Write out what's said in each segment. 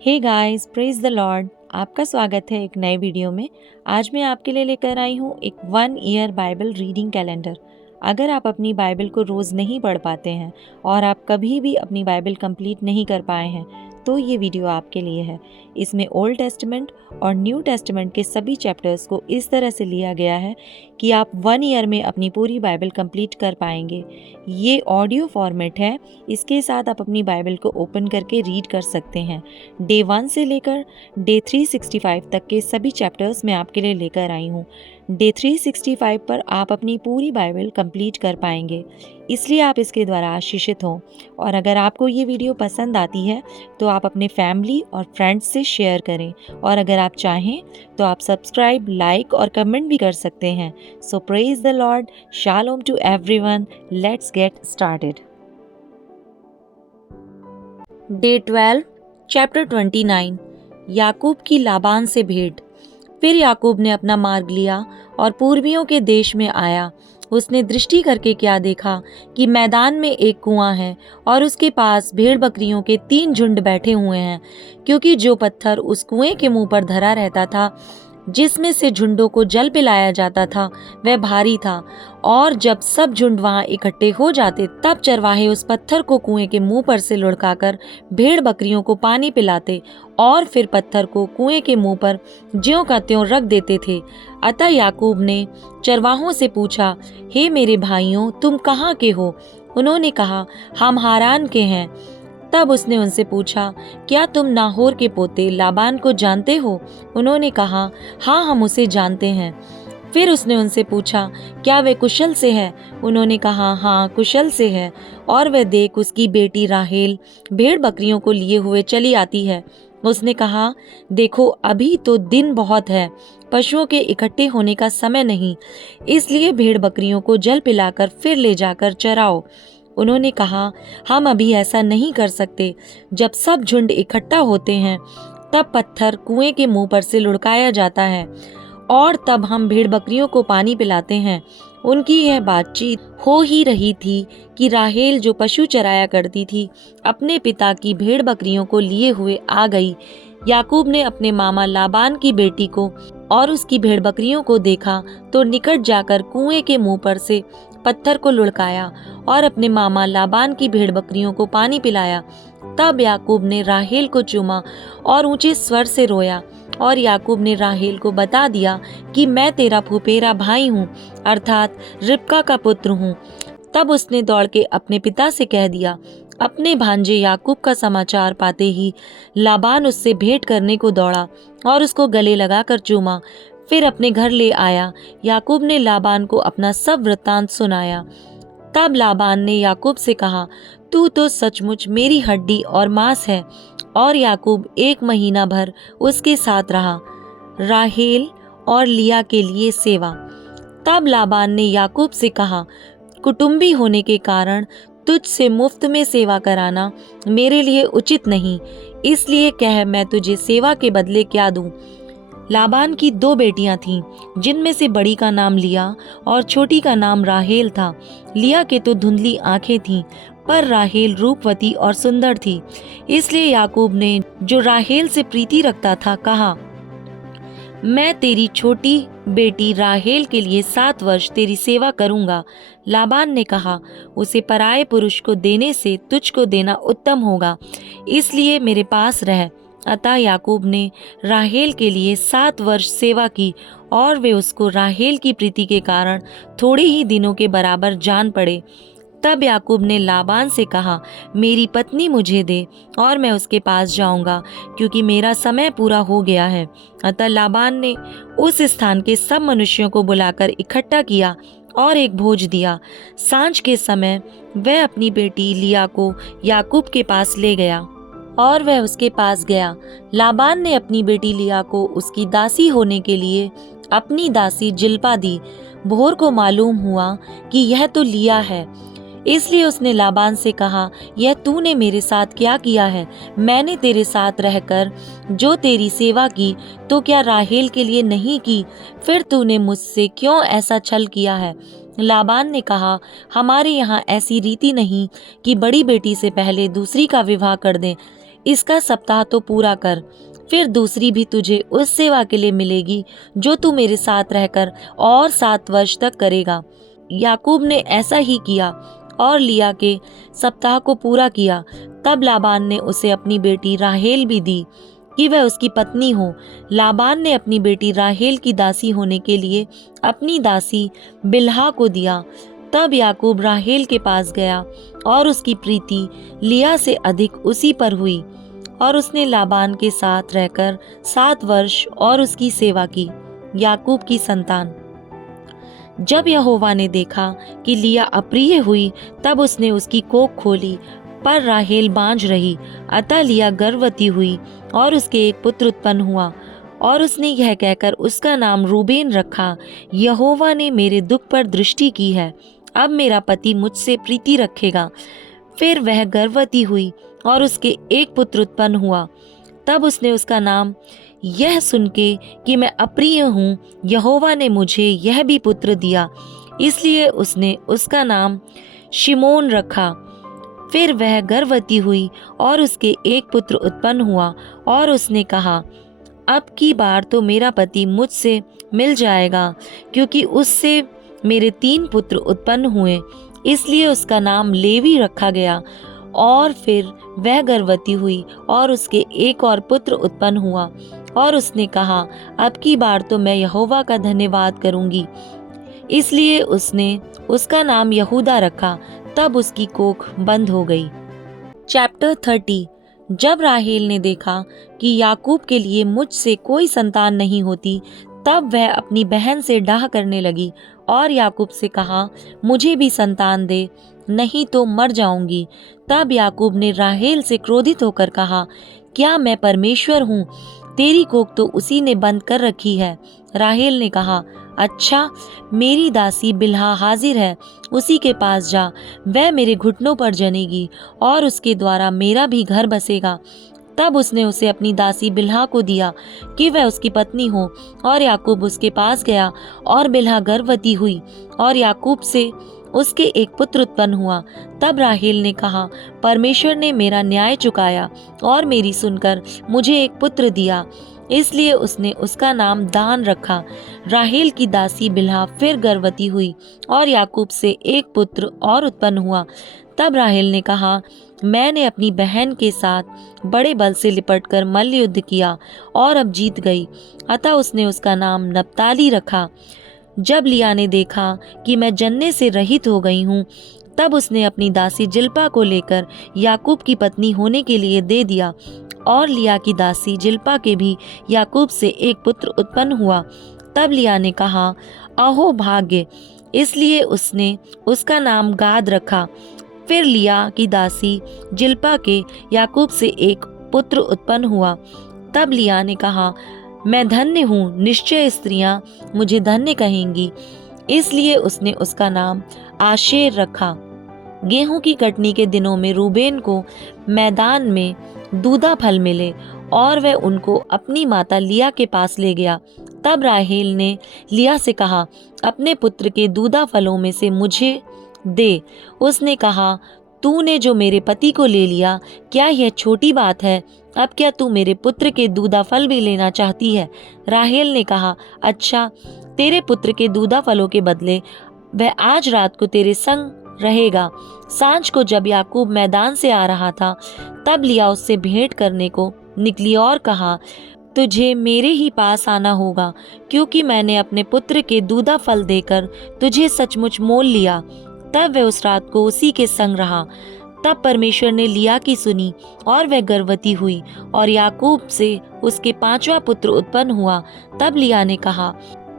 Hey guys, praise the lord. आपका स्वागत है एक नए वीडियो में। आज मैं आपके लिए लेकर आई हूँ एक 1 ईयर बाइबल रीडिंग कैलेंडर। अगर आप अपनी बाइबल को रोज़ नहीं पढ़ पाते हैं और आप कभी भी अपनी बाइबल कंप्लीट नहीं कर पाए हैं तो ये वीडियो आपके लिए है। इसमें ओल्ड टेस्टामेंट और न्यू टेस्टामेंट के सभी चैप्टर्स को इस तरह से लिया गया है कि आप 1 ईयर में अपनी पूरी बाइबल कंप्लीट कर पाएंगे। ये ऑडियो फॉर्मेट है, इसके साथ आप अपनी बाइबल को ओपन करके रीड कर सकते हैं। डे 1 से लेकर डे 365 तक के सभी चैप्टर्स मैं आपके लिए लेकर आई हूँ। डे 365 पर आप अपनी पूरी बाइबल कंप्लीट कर पाएंगे, इसलिए आप इसके द्वारा आशीषित हों। और अगर आपको ये वीडियो पसंद आती है तो आप अपने फैमिली और फ्रेंड्स से शेयर करें, और अगर आप चाहें तो आप सब्सक्राइब, लाइक और कमेंट भी कर सकते हैं। So praise the Lord, shalom to everyone. Let's get started. Day 12 chapter 29, Yakub की लाबान से भेंट। फिर याकूब ने अपना मार्ग लिया और पूर्वियों के देश में आया। उसने दृष्टि करके क्या देखा कि मैदान में एक कुआं है और उसके पास भेड़ बकरियों के 3 झुंड बैठे हुए हैं, क्योंकि जो पत्थर उस कुएं के मुंह पर धरा रहता था, जिसमें से झुंडों को जल पिलाया जाता था, वह भारी था। और जब सब झुंड वहां इकट्ठे हो जाते तब चरवाहे उस पत्थर को कुएं के मुंह पर से लुढ़काकर भेड़ बकरियों को पानी पिलाते और फिर पत्थर को कुएं के मुंह पर ज्यों का त्यों रख देते थे। अतः याकूब ने चरवाहों से पूछा, हे मेरे भाइयों, तुम कहाँ के हो? उन्होंने कहा, हम हारान के हैं। तब उसने उनसे पूछा, क्या तुम नाहोर के पोते लाबान को जानते हो? उन्होंने कहा, हाँ, हम उसे जानते हैं। फिर उसने उनसे पूछा, क्या वे कुशल से है? उन्होंने कहा, हाँ, कुशल से है। और वह देख उसकी बेटी राहेल भेड़ बकरियों को लिए हुए चली आती है। उसने कहा, देखो, अभी तो दिन बहुत है, पशुओं के इकट्ठे होने का समय नहीं, इसलिए भेड़ बकरियों को जल पिलाकर फिर ले जाकर चराओ। उन्होंने कहा, हम अभी ऐसा नहीं कर सकते। जब सब झुंड इकट्ठा होते हैं तब पत्थर कुएं के मुंह पर से लुढ़काया जाता है और तब हम भेड़ बकरियों को पानी पिलाते हैं। उनकी यह बातचीत हो ही रही थी कि राहेल, जो पशु चराया करती थी, अपने पिता की भेड़ बकरियों को लिए हुए आ गई। याकूब ने अपने मामा लाबान की बेटी को और उसकी भेड़ बकरियों को देखा तो निकट जाकर कुएं के मुंह पर से पत्थर को लुढ़काया और अपने मामा लाबान की भेड़ बकरियों को पानी पिलाया। तब याकूब ने राहेल को चूमा और ऊंचे स्वर से रोया। और याकूब ने राहेल को बता दिया कि मैं तेरा फुफेरा भाई हूँ, अर्थात रिबका का पुत्र हूँ। तब उसने दौड़ के अपने पिता से कह दिया। अपने भांजे याकूब का समाचार पाते ही लाबान उससे भेंट करने को दौड़ा और उसको गले लगाकर चूमा, फिर अपने घर ले आया। याकूब ने लाबान को अपना सब वृत्तांत सुनाया। तब लाबान ने याकूब से कहा, तू तो सचमुच मेरी हड्डी और मांस है। और याकूब 1 महीना भर उसके साथ रहा। राहेल और लिया के लिए सेवा। तब लाबान ने याकूब से कहा, कुटुंबी होने के कारण तुझ से मुफ्त में सेवा कराना मेरे लिए उचित नहीं, इसलिए कह, मैं तुझे सेवा के बदले क्या दूं। लाबान की 2 बेटियां थीं, जिनमें से बड़ी का नाम लिया और छोटी का नाम राहेल था। लिया के तो धुंधली आंखें थीं, पर राहेल रूपवती और सुंदर थी। इसलिए याकूब ने, जो राहेल से प्रीति रखता था, कहा, मैं तेरी छोटी बेटी राहेल के लिए 7 वर्ष तेरी सेवा करूंगा। लाबान ने कहा, उसे पराये पुरुष को देने से तुझको देना उत्तम होगा, इसलिए मेरे पास रह। अतः याकूब ने राहेल के लिए 7 वर्ष सेवा की और वे उसको राहेल की प्रीति के कारण थोड़े ही दिनों के बराबर जान पड़े। तब याकूब ने लाबान से कहा, मेरी पत्नी मुझे दे और मैं उसके पास जाऊंगा, क्योंकि मेरा समय पूरा हो गया है। अतः लाबान ने उस स्थान के सब मनुष्यों को बुलाकर इकट्ठा किया और एक भोज दिया। सांझ के समय वह अपनी बेटी लिया को याकूब के पास ले गया और वह उसके पास गया। लाबान ने अपनी बेटी लिया को उसकी दासी होने के लिए अपनी दासी जिल्पा दी। भोर को मालूम हुआ कि यह तो लिया है, इसलिए उसने लाबान से कहा, यह तूने मेरे साथ क्या किया है? मैंने तेरे साथ रहकर जो तेरी सेवा की तो क्या राहेल के लिए नहीं की? फिर तूने मुझसे क्यों ऐसा छल किया है? लाबान ने कहा, हमारे यहाँ ऐसी रीति नहीं कि बड़ी बेटी से पहले दूसरी का विवाह कर दें, इसका सप्ताह तो पूरा कर, फिर दूसरी भी तुझे उस सेवा के लिए मिलेगी जो तू मेरे साथ रहकर और 7 वर्ष तक करेगा। याकूब ने ऐसा ही किया और लिया के सप्ताह को पूरा किया। तब लाबान ने उसे अपनी बेटी राहेल भी दी कि वह उसकी पत्नी हो। लाबान ने अपनी बेटी राहेल की दासी होने के लिए अपनी दासी बिल्हा को दिया। तब याकूब राहेल के पास गया और उसकी प्रीति लिया से अधिक उसी पर हुई और उसने लाबान के साथ रहकर 7 वर्ष और उसकी सेवा की। याकूब की संतान। जब यहोवा ने देखा कि लिया अप्रिय हुई, तब उसने उसकी कोख खोली, पर राहेल बांझ रही। अतः लिया गर्भवती हुई और उसके एक पुत्र उत्पन्न हुआ और उसने यह कहकर उसका नाम रूबेन रखा, यहोवा ने मेरे दुख पर दृष्टि की है, अब मेरा पति मुझसे प्रीति रखेगा। फिर वह गर्भवती हुई और उसके एक पुत्र उत्पन्न हुआ। तब उसने उसका नाम, यह सुनके कि मैं अप्रिय हूँ, यहोवा ने मुझे यह भी पुत्र दिया, इसलिए उसने उसका नाम शिमोन रखा। फिर वह गर्भवती हुई और उसके एक पुत्र उत्पन्न हुआ और उसने कहा, अब की बार तो मेरा पति मुझसे मिल जाएगा, क्योंकि उससे मेरे 3 पुत्र उत्पन्न हुए, इसलिए उसका नाम लेवी रखा गया। और फिर वह गर्भवती हुई और उसके एक और पुत्र उत्पन्न हुआ और उसने कहा, अब की बार तो मैं यहोवा का धन्यवाद करूंगी, इसलिए उसने उसका नाम यहूदा रखा। तब उसकी कोख बंद हो गई। चैप्टर 30। जब राहेल ने देखा कि याकूब के लिए मुझसे कोई संतान नहीं होती, तब वह अपनी बहन से डाह करने लगी और याकूब से कहा, मुझे भी संतान दे, नहीं तो मर जाऊंगी। तब याकूब ने राहेल से क्रोधित होकर कहा, क्या मैं परमेश्वर हूँ? तेरी कोख तो उसी ने बंद कर रखी है। राहेल ने कहा, अच्छा, मेरी दासी बिल्हा हाजिर है, उसी के पास जा, वह मेरे घुटनों पर जनेगी और उसके द्वारा मेरा भी घर बसेगा। तब उसने उसे अपनी दासी बिल्हा को दिया कि वह उसकी पत्नी हो, और याकूब उसके पास गया और बिल्हा गर्भवती हुई और याकूब से उसके एक पुत्र उत्पन्न हुआ। तब राहेल ने कहा, परमेश्वर ने मेरा न्याय चुकाया और मेरी सुनकर मुझे एक पुत्र दिया, इसलिए उसने उसका नाम दान रखा। राहेल की दासी बिल्हा फिर गर्भवती हुई और याकूब से एक पुत्र और उत्पन्न हुआ। तब राहेल ने कहा, मैंने अपनी बहन के साथ बड़े बल से लिपटकर मल्ल युद्ध किया और अब जीत गई, अतः उसने उसका नाम नप्ताली रखा। जब लिया ने देखा कि मैं जन्ने से रहित हो गई हूँ, तब उसने अपनी दासी जिल्पा को लेकर याकूब की पत्नी होने के लिए दे दिया, और लिया की दासी जिल्पा के भी याकूब से एक पुत्र उत्पन्न हुआ। तब लिया ने कहा, अहो भाग्य, इसलिए उसने उसका नाम गाद रखा। फिर लिया की दासी जिल्पा के याकूब से एक पुत्र उत्पन्न हुआ। तब लिया ने कहा, मैं धन्य हूँ, निश्चय स्त्रियां मुझे धन्य कहेंगी, इसलिए उसने उसका नाम आशेर रखा। गेहूं की कटनी के दिनों में रूबेन को मैदान में दूधा फल मिले और वह उनको अपनी माता लिया के पास ले गया। तब राहेल ने लिया से कहा, अपने पुत्र के दूधा फलों में से मुझे दे। उसने कहा, तूने जो मेरे पति को ले लिया, क्या यह छोटी बात है? अब क्या तू मेरे पुत्र के दूधा फल भी लेना चाहती है? राहेल ने कहा, अच्छा, तेरे पुत्र के दूधा फलों के बदले वह आज रात को तेरे संग रहेगा। सांझ को जब याकूब मैदान से आ रहा था, तब लिया उससे भेंट करने को निकली और कहा, तुझे मेरे ही पास आना होगा, क्योंकि मैंने अपने पुत्र के दूधा फल देकर तुझे सचमुच मोल लिया। तब वह उस रात को उसी के संग रहा। तब परमेश्वर ने लिया की सुनी और वह गर्भवती हुई और याकूब से उसके 5वां पुत्र उत्पन्न हुआ। तब लिया ने कहा,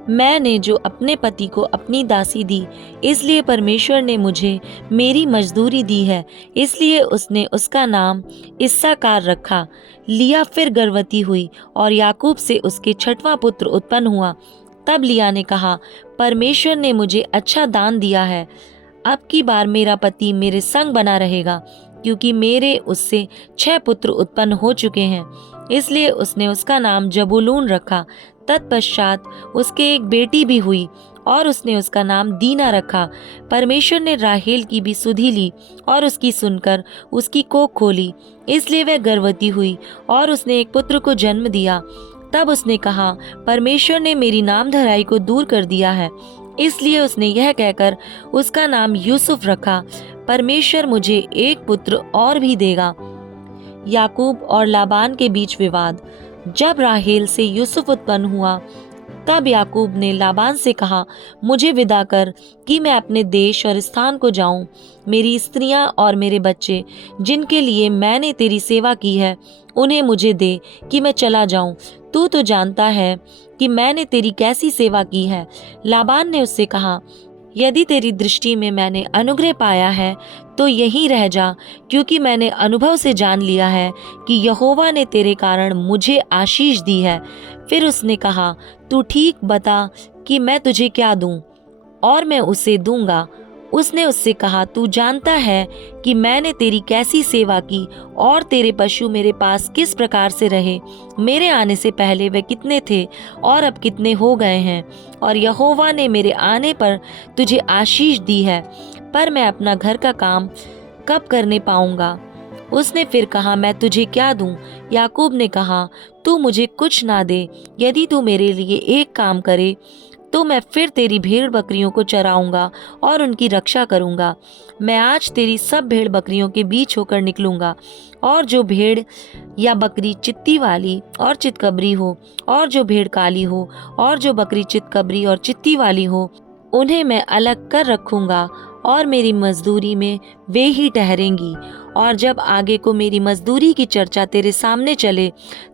मैंने जो अपने पति को अपनी दासी दी, इसलिए परमेश्वर ने मुझे मेरी मजदूरी दी है, इसलिए उसने उसका नाम इस्साकार रखा। लिया फिर गर्भवती हुई और याकूब से उसके 6वां पुत्र उत्पन्न हुआ। तब लिया ने कहा, परमेश्वर ने मुझे अच्छा दान दिया है, अब की बार मेरा पति मेरे संग बना रहेगा, क्योंकि मेरे उससे 6 पुत्र उत्पन्न हो चुके हैं, इसलिए उसने उसका नाम जबूलून रखा। तत्पश्चात उसके एक बेटी भी हुई और उसने उसका नाम दीना रखा। परमेश्वर ने राहेल की भी सुधि ली और उसकी सुनकर उसकी कोख खोली, इसलिए वह गर्भवती हुई और उसने एक पुत्र को जन्म दिया। तब उसने कहा, परमेश्वर ने मेरी नामधराई को दूर कर दिया है, इसलिए उसने यह कहकर उसका नाम यूसुफ रखा, परमेश्वर मुझे एक पुत्र और भी देगा। याकूब और लाबान के बीच विवाद। जब राहेल से यूसुफ उत्पन्न हुआ, तब याकूब ने लाबान से कहा, मुझे विदा कर कि मैं अपने देश और स्थान को जाऊं। मेरी स्त्रियां और मेरे बच्चे, जिनके लिए मैंने तेरी सेवा की है, उन्हें मुझे दे कि मैं चला जाऊं। तू तो जानता है कि मैंने तेरी कैसी सेवा की है। लाबान ने उससे कहा, यदि तेरी दृष्टि में मैंने अनुग्रह पाया है तो यहीं रह जा, क्योंकि मैंने अनुभव से जान लिया है कि यहोवा ने तेरे कारण मुझे आशीष दी है। फिर उसने कहा, तू ठीक बता कि मैं तुझे क्या दूं, और मैं उसे दूंगा। उसने उससे कहा, तू जानता है कि मैंने तेरी कैसी सेवा की और तेरे पशु मेरे पास किस प्रकार से रहे। मेरे आने से पहले वे कितने थे और अब कितने हो गए हैं, और यहोवा ने मेरे आने पर तुझे आशीष दी है, पर मैं अपना घर का काम कब करने पाऊंगा। उसने फिर कहा, मैं तुझे क्या दूं? याकूब ने कहा, तू मुझे कुछ ना दे। यदि तू मेरे लिए एक काम करे तो मैं फिर तेरी भेड़ बकरियों को चराऊंगा और उनकी रक्षा करूंगा। मैं आज तेरी सब भेड़ बकरियों के बीच होकर निकलूंगा, और जो भेड़ या बकरी चित्ती वाली और चितकबरी हो, और जो भेड़ काली हो, और जो बकरी चितकबरी और चित्ती वाली हो, उन्हें मैं अलग कर रखूंगा, और मेरी मजदूरी में वे ही ठहरेंगी। और जब आगे को मेरी मजदूरी की चर्चा तेरे सामने चले,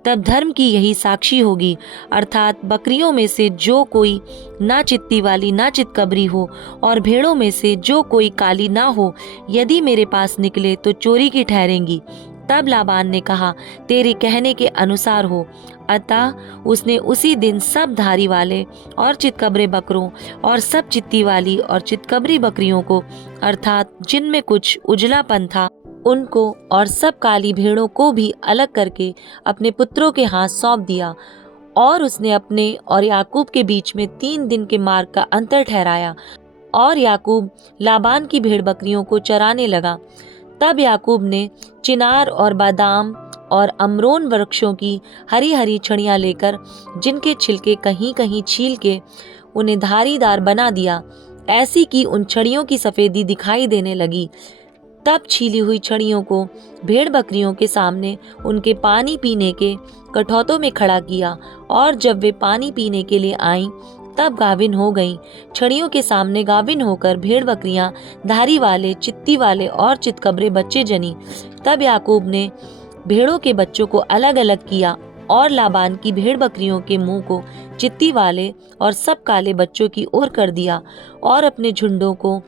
तब धर्म की यही साक्षी होगी, अर्थात बकरियों में से जो कोई ना चित्ती वाली ना चितकबरी हो, और भेड़ों में से जो कोई काली ना हो, यदि मेरे पास निकले तो चोरी की ठहरेंगी। तब लाबान ने कहा, तेरे कहने के अनुसार हो। अतः उसने उसी दिन सब धारी वाले और चितकबरे बकरों और सब चित्ती वाली और चितकबरी बकरियों को, अर्थात जिनमें कुछ उजलापन था, उनको और सब काली भेड़ों को भी अलग करके अपने पुत्रों के हाथ सौंप दिया। और उसने अपने और याकूब के बीच में 3 दिन के मार्ग का अंतर ठहराया, और याकूब लाबान की भेड़ बकरियों को चराने लगा। तब याकूब ने चिनार और बादाम और अमरोन वृक्षों की हरी हरी छड़ियां लेकर, जिनके छिलके कहीं कहीं छील के उन्हें धारीदार बना दिया, ऐसी कि उन छड़ियों की सफेदी दिखाई देने लगी। तब छीली हुई छड़ियों को भेड़ बकरियों के सामने उनके पानी पीने के कठौतों में खड़ा किया, और जब वे पानी पीने के लिए आईं, तब गाभिन हो गईं। छड़ियों के सामने गाभिन होकर भेड़ बकरियां धारी वाले, चित्ती वाले और चितकबरे बच्चे जनी। तब याकूब ने भेड़ों के बच्चों को अलग अलग किया, और लाबान की भेड़ बकरियों के मुंह को चित्ती वाले और सब काले बच्चों की ओर कर दिया, और अपने झुंडों को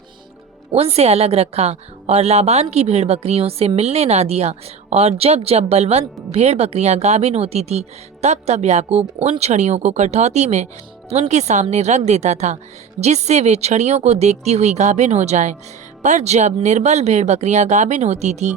उनसे अलग रखा, और लाबान की भेड़ बकरियों से मिलने ना दिया। और जब जब बलवंत भेड़ बकरियां गाभिन होती थी, तब तब याकूब उन छड़ियों को कठौती में उनके सामने रख देता था, जिससे वे छड़ियों को देखती हुई गाभिन हो जाएं। पर जब निर्बल भेड़ बकरियां गाभिन होती थीं,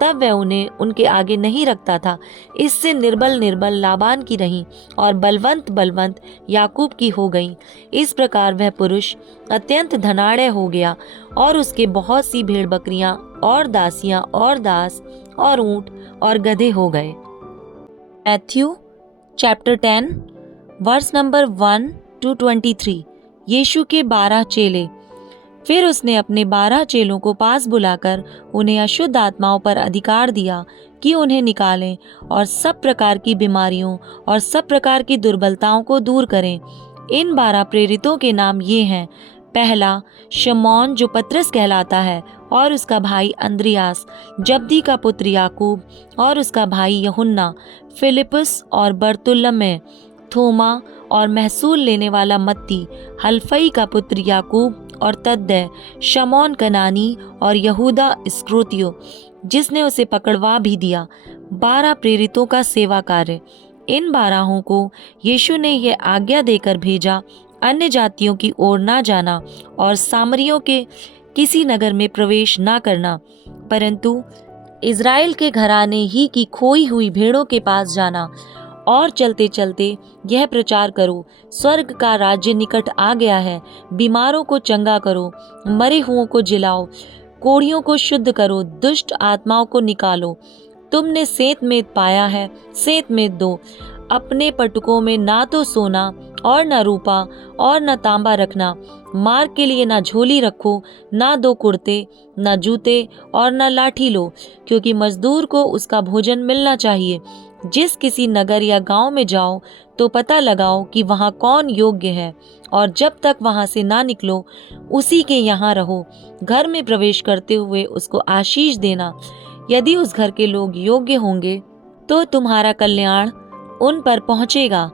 तब वह उन्हें उनके आगे नहीं रखता था। इससे निर्बल निर्बल लाबान की रहीं, और बलवंत बलवंत याकूब की हो गईं। इस प्रकार वह पुरुष अत्यंत धनाढ़ हो गया, और उसके बहुत सी भेड़ बकरियां और दासियां और दास और ऊंट और गधे हो गए। Matthew chapter 10 verse number 1 to 23। यीशु के 12 चेले। फिर उसने अपने 12 चेलों को पास बुलाकर उन्हें अशुद्ध आत्माओं पर अधिकार दिया कि उन्हें निकालें और सब प्रकार की बीमारियों और सब प्रकार की दुर्बलताओं को दूर करें। इन 12 प्रेरितों के नाम ये हैं। पहला, शमौन जो पतरस कहलाता है, और उसका भाई अंद्रियास, जब्दी का पुत्र याकूब और उसका भाई यूहन्ना, फिलिपुस और बरतुल्मै, थोमा और महसूल लेने वाला मत्ती, हल्फई का पुत्र याकूब और तद्दै, शमौन कनानी और यहूदा इस्करियोती, जिसने उसे पकड़वा भी दिया। 12 प्रेरितों का सेवा कार्य। इन 12 को यीशु ने यह आज्ञा देकर भेजा, अन्य जातियों की ओर ना जाना और सामरियों के किसी नगर में प्रवेश ना करना, परंतु इज़राइल के घराने ही की खोई हुई भेड़ों के पास जाना। और चलते चलते यह प्रचार करो, स्वर्ग का राज्य निकट आ गया है। बीमारों को चंगा करो, मरे हुओं को जिलाओ, कोढ़ियों को शुद्ध करो, दुष्ट आत्माओं को निकालो। तुमने सेंत मेद पाया है, सेंत मेद दो। अपने पटुकों में ना तो सोना और न रूपा और न तांबा रखना। मार्ग के लिए ना झोली रखो, ना दो कुर्ते, ना जूते और न लाठी लो, क्योंकि मजदूर को उसका भोजन मिलना चाहिए। जिस किसी नगर या गांव में जाओ तो पता लगाओ कि वहां कौन योग्य है, और जब तक वहां से ना निकलो उसी के यहाँ रहो। घर में प्रवेश करते हुए उसको आशीष देना। यदि उस घर के लोग योग्य होंगे तो तुम्हारा कल्याण उन पर पहुंचेगा,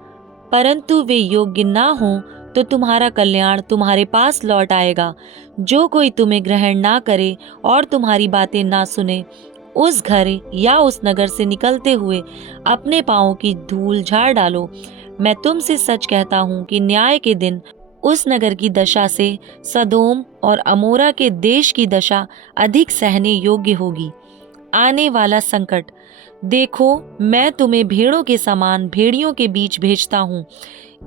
परंतु वे योग्य ना हो तो तुम्हारा कल्याण तुम्हारे पास लौट आएगा। जो कोई तुम्हें ग्रहण ना करे और तुम्हारी बातें ना सुने, उस घर या उस नगर से निकलते हुए अपने पांवों की धूल झाड़ डालो। मैं तुमसे सच कहता हूँ कि न्याय के दिन उस नगर की दशा से सदोम और अमोरा के देश की दशा अधिक सहने योग्य होगी। आने वाला संकट। देखो, मैं तुम्हें भेड़ों के समान भेड़ियों के बीच भेजता हूँ।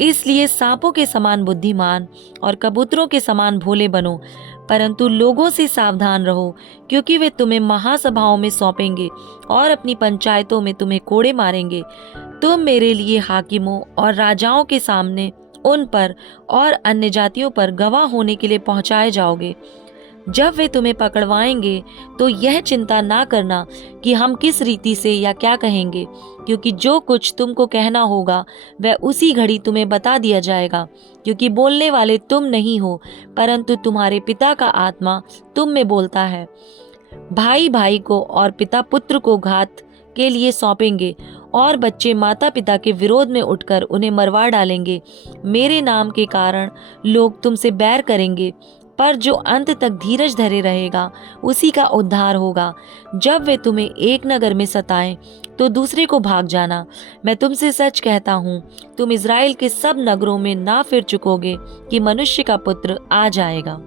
इसलिए सांपों के समान बुद्धिमान और कबूतरों के समान भोले बनो। परंतु लोगों से सावधान रहो, क्योंकि वे तुम्हें महासभाओं में सौंपेंगे और अपनी पंचायतों में तुम्हें कोड़े मारेंगे। तुम मेरे लिए हाकिमों और राजाओं के सामने उन पर और अन्य जातियों पर गवाह होने के लिए पहुंचाए जाओगे। जब वे तुम्हें पकड़वाएंगे तो यह चिंता ना करना कि हम किस रीति से या क्या कहेंगे, क्योंकि जो कुछ तुमको कहना होगा वह उसी घड़ी तुम्हें बता दिया जाएगा। क्योंकि बोलने वाले तुम नहीं हो, परंतु तुम्हारे पिता का आत्मा तुम में बोलता है। भाई भाई को और पिता पुत्र को घात के लिए सौंपेंगे, और बच्चे माता पिता के विरोध में उठकर उन्हें मरवा डालेंगे। मेरे नाम के कारण लोग तुमसे बैर करेंगे, पर जो अंत तक धीरज धरे रहेगा उसी का उद्धार होगा। जब वे तुम्हें एक नगर में सताएं तो दूसरे को भाग जाना। मैं तुमसे सच कहता हूँ, तुम इज़राइल के सब नगरों में ना फिर चुकोगे कि मनुष्य का पुत्र आ जाएगा।